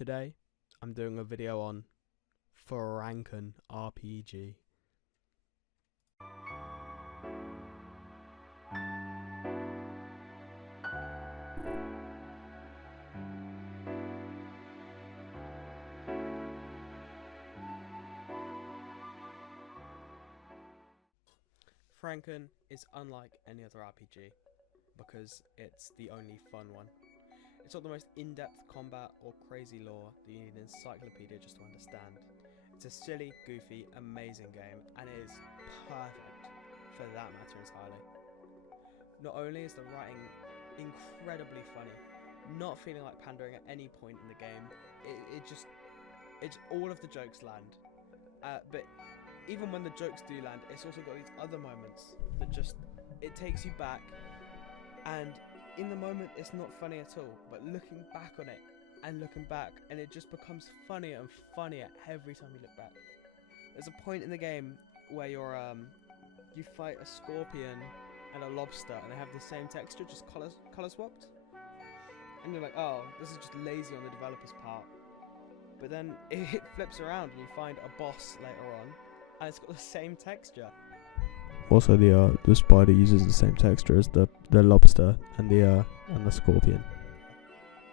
Today, I'm doing a video on Franken RPG. Franken is unlike any other RPG because it's the only fun one. It's not the most in-depth combat or crazy lore that you need an encyclopedia just to understand. It's a silly, goofy, amazing game, and it is perfect for that matter entirely. Not only is the writing incredibly funny, not feeling like pandering at any point in the game, it's all of the jokes land. But even when the jokes do land, it's also got these other moments that it takes you back, and in the moment it's not funny at all, but looking back on it and it just becomes funnier and funnier every time you look back. There's a point in the game where you fight a scorpion and a lobster and they have the same texture, just color swapped, and you're like, oh, this is just lazy on the developer's part. But then it flips around and you find a boss later on and it's got the same texture. Also, the spider uses the same texture as the lobster and the scorpion.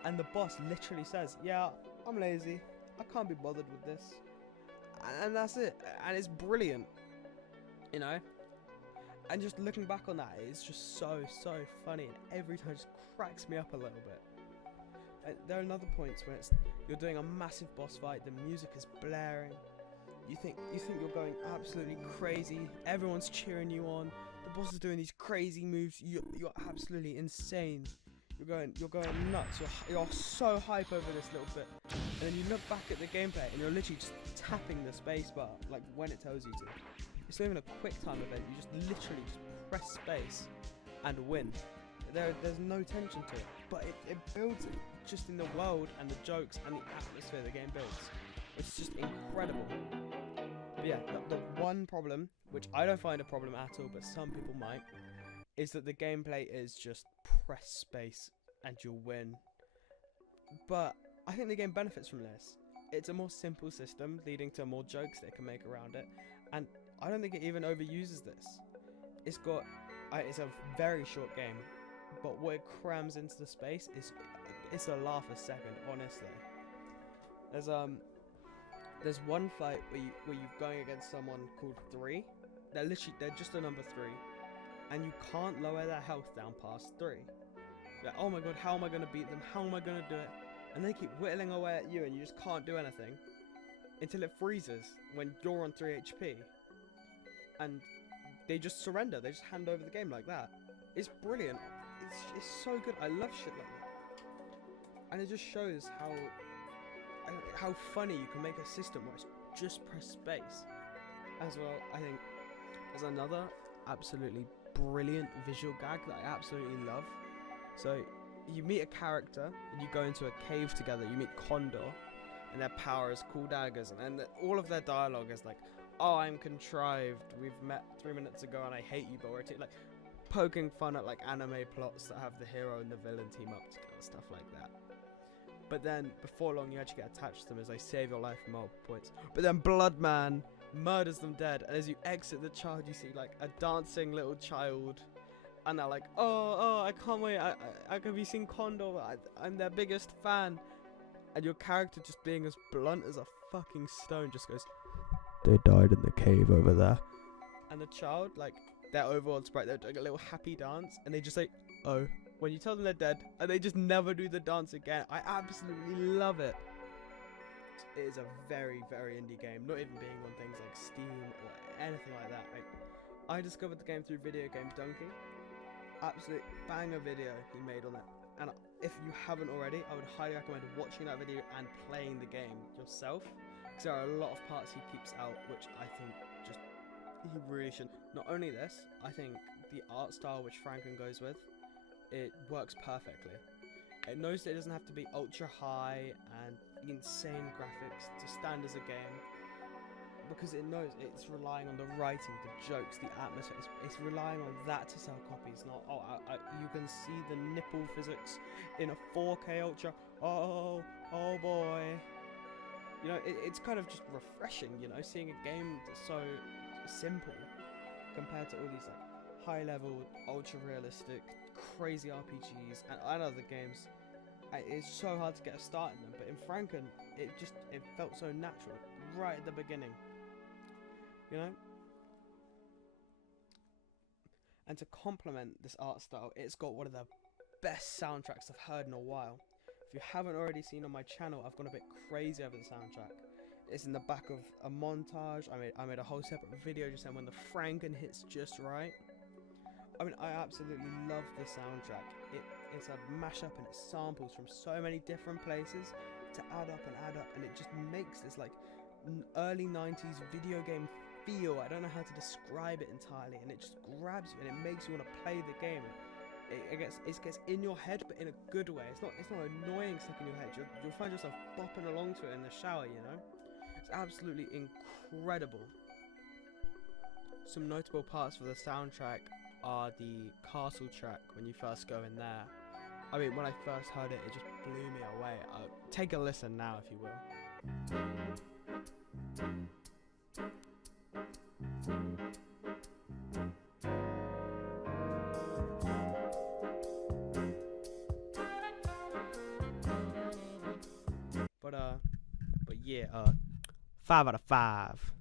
And the boss literally says, "Yeah, I'm lazy. I can't be bothered with this," and that's it. And it's brilliant, you know. And just looking back on that, it's just so funny, and every time it just cracks me up a little bit. And there are other points where you're doing a massive boss fight, the music is blaring. You think you're going absolutely crazy. Everyone's cheering you on. The boss is doing these crazy moves. You're absolutely insane. You're going nuts. You're so hype over this little bit. And then you look back at the gameplay and you're literally just tapping the space bar, like when it tells you to. It's not even a quick time event. You just literally just press space and win. There's no tension to it, but it builds it just in the world and the jokes and the atmosphere the game builds. It's just incredible. But yeah, the one problem, which I don't find a problem at all, but some people might, is that the gameplay is just press space and you'll win. But I think the game benefits from this. It's a more simple system, leading to more jokes they can make around it, and I don't think it even overuses this. It's a very short game, but what it crams into the space it's a laugh a second, honestly. There's one fight where you're going against someone called 3. They're just a number 3, and you can't lower their health down past 3. You're like, oh my god, how am I going to beat them? How am I going to do it? And they keep whittling away at you, and you just can't do anything until it freezes when you're on 3 HP, and they just surrender. They just hand over the game like that. It's brilliant. It's so good. I love shit like that, and it just shows how funny you can make a system where it's just press space. As well, I think there's another absolutely brilliant visual gag that I absolutely love. So you meet a character and you go into a cave together. You meet Condor, and their power is cool daggers, and all of their dialogue is like, "Oh, I'm contrived. We've met 3 minutes ago, and I hate you, but we're like poking fun at like anime plots that have the hero and the villain team up together, stuff like that." But then, before long, you actually get attached to them as they save your life from multiple points. But then Bloodman murders them dead, and as you exit the child, you see like a dancing little child, and they're like, oh, I can't wait, have you seen Condor? I'm their biggest fan. And your character, just being as blunt as a fucking stone, just goes, "They died in the cave over there." And the child, like, their overworld sprite, they're doing a little happy dance, and they just say, "Oh," when you tell them they're dead, and they just never do the dance again. I absolutely love it. It is a very indie game, not even being on things like Steam or anything like that. I discovered the game through Video Game Donkey. Absolute banger video he made on it. And if you haven't already, I would highly recommend watching that video and playing the game yourself, because there are a lot of parts he keeps out, which I think just he really should. Not only this, I think the art style which Franken goes with, it works perfectly. It knows that it doesn't have to be ultra high and insane graphics to stand as a game, because it knows it's relying on the writing, the jokes, the atmosphere. It's relying on that to sell copies, not, you can see the nipple physics in a 4K ultra. Oh boy. it's kind of just refreshing, seeing a game that's so simple compared to all these like high-level, ultra-realistic, crazy RPGs and other games. It's so hard to get a start in them, but in Franken, it felt so natural right at the beginning, And to complement this art style, it's got one of the best soundtracks I've heard in a while. If you haven't already seen on my channel, I've gone a bit crazy over the soundtrack. It's in the back of a montage. I made a whole separate video just saying when the Franken hits just right. I mean, I absolutely love the soundtrack. It's a mashup and it samples from so many different places to add up, and it just makes this like early 90s video game feel. I don't know how to describe it entirely, and it just grabs you and it makes you want to play the game. It gets in your head, but in a good way. It's not annoying stuck in your head. You'll find yourself bopping along to it in the shower, It's absolutely incredible. Some notable parts for the soundtrack are the castle track when you first go in there. I mean, when I first heard it, it just blew me away. Take a listen now, if you will. But yeah, 5 out of 5.